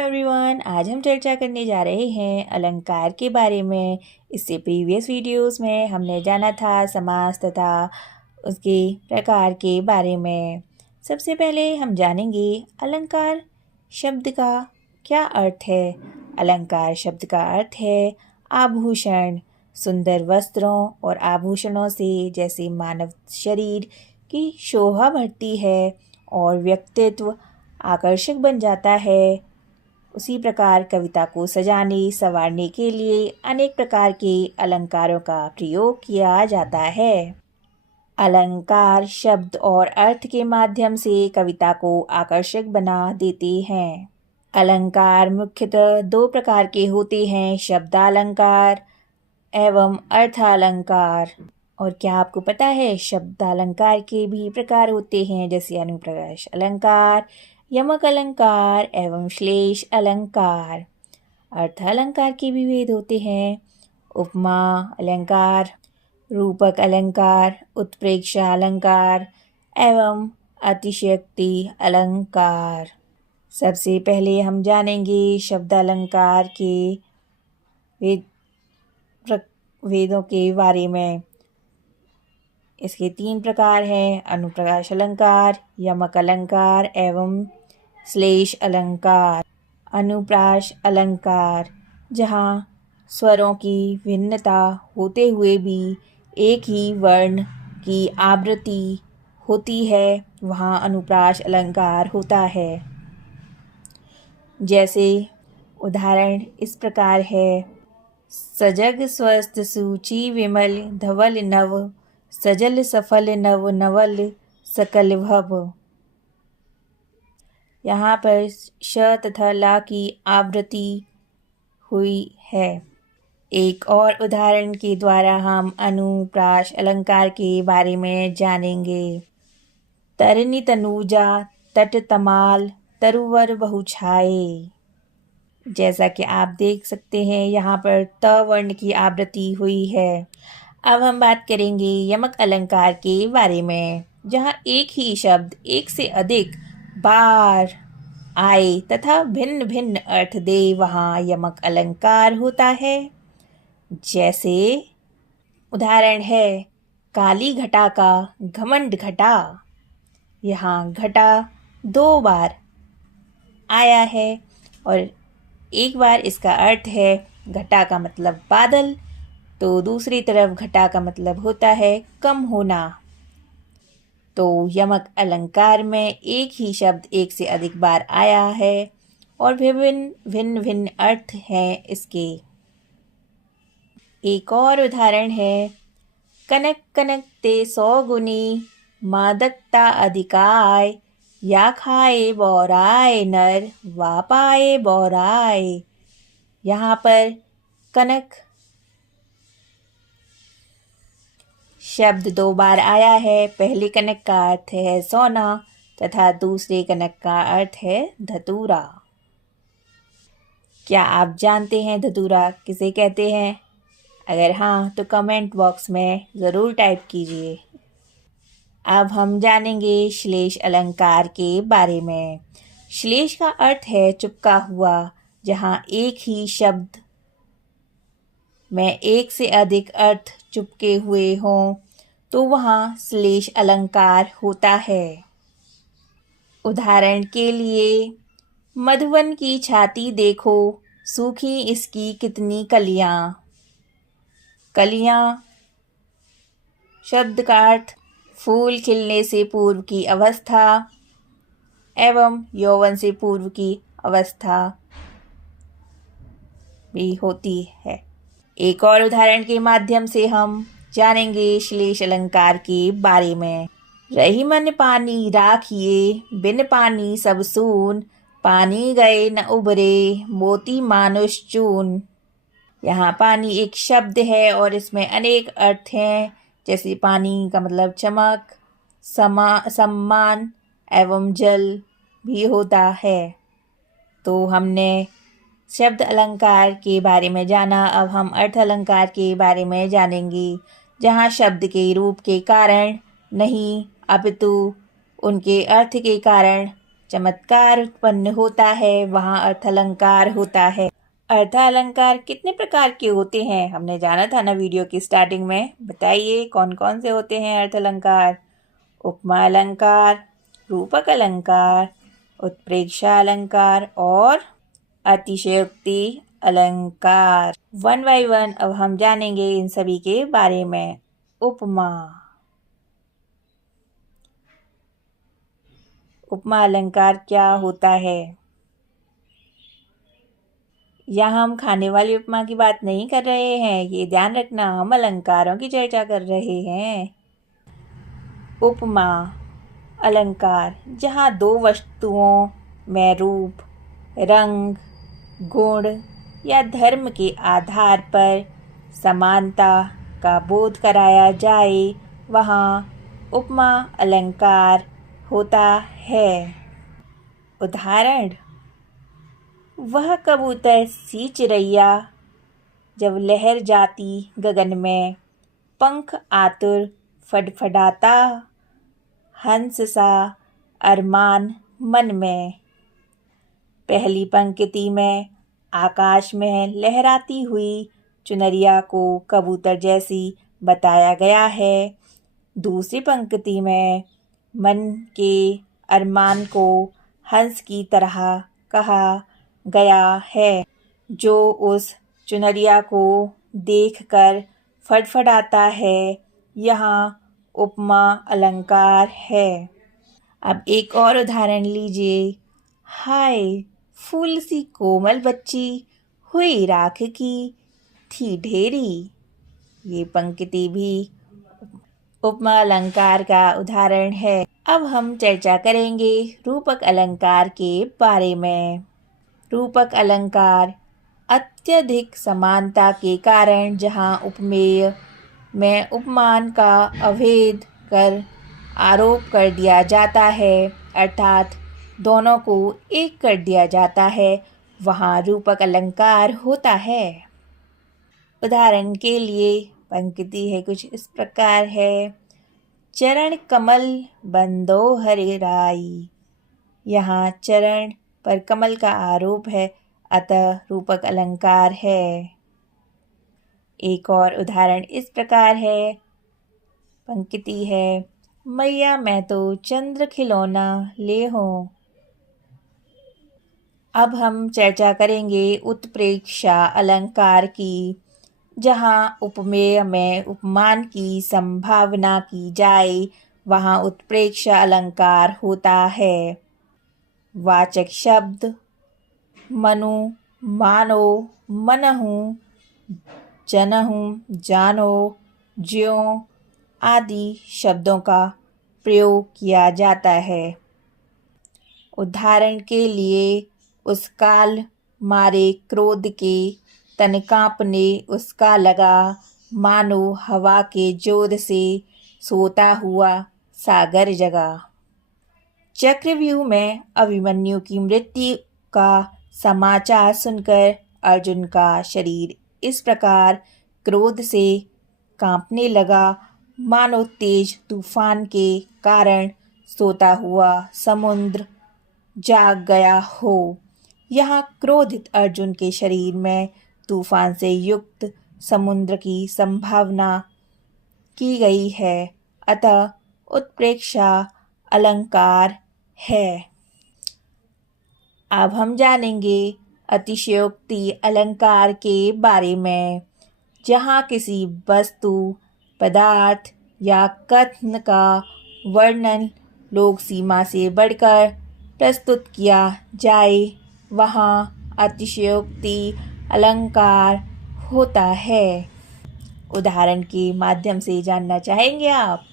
Everyone, आज हम चर्चा करने जा रहे हैं अलंकार के बारे में। इससे प्रीवियस वीडियोस में हमने जाना था समास तथा उसके प्रकार के बारे में। सबसे पहले हम जानेंगे अलंकार शब्द का क्या अर्थ है। अलंकार शब्द का अर्थ है आभूषण। सुंदर वस्त्रों और आभूषणों से जैसे मानव शरीर की शोभा बढ़ती है और व्यक्तित्व आकर्षक बन जाता है, उसी प्रकार कविता को सजाने संवारने के लिए अनेक प्रकार के अलंकारों का प्रयोग किया जाता है। अलंकार शब्द और अर्थ के माध्यम से कविता को आकर्षक बना देते हैं। अलंकार मुख्यतः दो प्रकार के होते हैं, शब्दालंकार एवं अर्थालंकार। और क्या आपको पता है शब्दालंकार के भी प्रकार होते हैं, जैसे अनुप्रास अलंकार, यमक अलंकार एवं श्लेष अलंकार। अर्थालंकार के भी भेद होते हैं, उपमा अलंकार, रूपक अलंकार, उत्प्रेक्षा अलंकार एवं अतिशयोक्ति अलंकार। सबसे पहले हम जानेंगे शब्दालंकार के वेदों के बारे में। इसके 3 प्रकार हैं, अनुप्रास अलंकार, यमक अलंकार एवं श्लेष अलंकार। अनुप्रास अलंकार जहाँ स्वरों की भिन्नता होते हुए भी एक ही वर्ण की आवृत्ति होती है, वहाँ अनुप्रास अलंकार होता है। जैसे उदाहरण इस प्रकार है, सजग स्वस्थ सूचि विमल धवल नव, सजल सफल नव नवल सकल भव। यहाँ पर श तथा ला की आवृत्ति हुई है। एक और उदाहरण के द्वारा हम अनुप्रास अलंकार के बारे में जानेंगे। तरनी तनूजा तट तमाल तरुवर बहुछाए। जैसा कि आप देख सकते हैं यहाँ पर त वर्ण की आवृत्ति हुई है। अब हम बात करेंगे यमक अलंकार के बारे में, जहाँ एक ही शब्द एक से अधिक बार आए तथा भिन्न भिन्न अर्थ दे, वहाँ यमक अलंकार होता है। जैसे उदाहरण है, काली घटा का घमंड घटा। यहाँ घटा 2 बार आया है और एक बार इसका अर्थ है घटा का मतलब बादल, तो दूसरी तरफ घटा का मतलब होता है कम होना। तो यमक अलंकार में एक ही शब्द एक से अधिक बार आया है और भिन्न भिन्न अर्थ हैं इसके। एक और उदाहरण है, कनक कनक ते 100 गुनी मादकता अधिकाय, या खाए बौराए नर वा पाए बौराए। यहाँ पर कनक शब्द 2 बार आया है। पहले कनक का अर्थ है सोना तथा दूसरे कनक का अर्थ है धतूरा। क्या आप जानते हैं धतूरा किसे कहते हैं? अगर हाँ तो कमेंट बॉक्स में ज़रूर टाइप कीजिए। अब हम जानेंगे श्लेष अलंकार के बारे में। श्लेष का अर्थ है चिपका हुआ, जहाँ एक ही शब्द में एक से अधिक अर्थ चिपके हुए हों तो वहाँ श्लेष अलंकार होता है। उदाहरण के लिए, मधुवन की छाती देखो, सूखी इसकी कितनी कलियाँ। कलियाँ शब्द का अर्थ फूल खिलने से पूर्व की अवस्था एवं यौवन से पूर्व की अवस्था भी होती है। एक और उदाहरण के माध्यम से हम जानेंगे श्लेष अलंकार के बारे में। रही मन पानी राखिए, बिन पानी सब सून, पानी गए न उबरे, मोती मानुष चून। यहाँ पानी एक शब्द है और इसमें अनेक अर्थ हैं, जैसे पानी का मतलब चमक, सम्मान एवं जल भी होता है। तो हमने शब्द अलंकार के बारे में जाना। अब हम अर्थ अलंकार के बारे में जानेंगे, जहाँ शब्द के रूप के कारण नहीं अपितु उनके अर्थ के कारण चमत्कार उत्पन्न होता है वहाँ अर्थालंकार होता है। अर्थालंकार कितने प्रकार के होते हैं हमने जाना था ना वीडियो की स्टार्टिंग में। बताइए कौन कौन से होते हैं अर्थालंकार। उपमा अलंकार, रूपक अलंकार, उत्प्रेक्षा अलंकार और अतिशयोक्ति अलंकार। वन बाय वन अब हम जानेंगे इन सभी के बारे में। उपमा। उपमा अलंकार क्या होता है? यहाँ हम खाने वाली उपमा की बात नहीं कर रहे हैं, ये ध्यान रखना, हम अलंकारों की चर्चा कर रहे हैं। उपमा अलंकार जहाँ दो वस्तुओं में रूप, रंग, गुण या धर्म के आधार पर समानता का बोध कराया जाए वहाँ उपमा अलंकार होता है। उदाहरण, वह कबूतर सी चिड़ैया जब लहर जाती गगन में, पंख आतुर फड़फड़ाता, हंस सा अरमान मन में। पहली पंक्ति में आकाश में लहराती हुई चुनरिया को कबूतर जैसी बताया गया है। दूसरी पंक्ति में मन के अरमान को हंस की तरह कहा गया है, जो उस चुनरिया को देखकर फड़फड़ाता है। यहाँ उपमा अलंकार है। अब एक और उदाहरण लीजिए। हाय फूल सी कोमल बच्ची हुई राख की थी ढेरी। ये पंक्ति भी उपमा अलंकार का उदाहरण है। अब हम चर्चा करेंगे रूपक अलंकार के बारे में। रूपक अलंकार अत्यधिक समानता के कारण जहाँ उपमेय में उपमान का अभेद कर आरोप कर दिया जाता है, अर्थात दोनों को एक कर दिया जाता है, वहाँ रूपक अलंकार होता है। उदाहरण के लिए पंक्ति है कुछ इस प्रकार है। चरण कमल बंदो हरि राई। यहाँ चरण पर कमल का आरोप है, अतः रूपक अलंकार है। एक और उदाहरण इस प्रकार है। पंक्ति है, मैया मैं तो चंद्र खिलौना ले हूँ। अब हम चर्चा करेंगे उत्प्रेक्षा अलंकार की, जहाँ उपमेय में उपमान की संभावना की जाए वहाँ उत्प्रेक्षा अलंकार होता है। वाचक शब्द मनु, मानो, मनहु, जनहु, जानो, ज्यों आदि शब्दों का प्रयोग किया जाता है। उदाहरण के लिए उस काल मारे क्रोध के तन कांपने उसका लगा, मानो हवा के जोर से सोता हुआ सागर जगा। चक्रव्यूह में अभिमन्यु की मृत्यु का समाचार सुनकर अर्जुन का शरीर इस प्रकार क्रोध से कांपने लगा, मानो तेज तूफान के कारण सोता हुआ समुद्र जाग गया हो। यहाँ क्रोधित अर्जुन के शरीर में तूफान से युक्त समुद्र की संभावना की गई है, अतः उत्प्रेक्षा अलंकार है। अब हम जानेंगे अतिशयोक्ति अलंकार के बारे में, जहाँ किसी वस्तु, पदार्थ या कथन का वर्णन लोक सीमा से बढ़कर प्रस्तुत किया जाए वहाँ अतिशयोक्ति अलंकार होता है। उदाहरण के माध्यम से जानना चाहेंगे आप?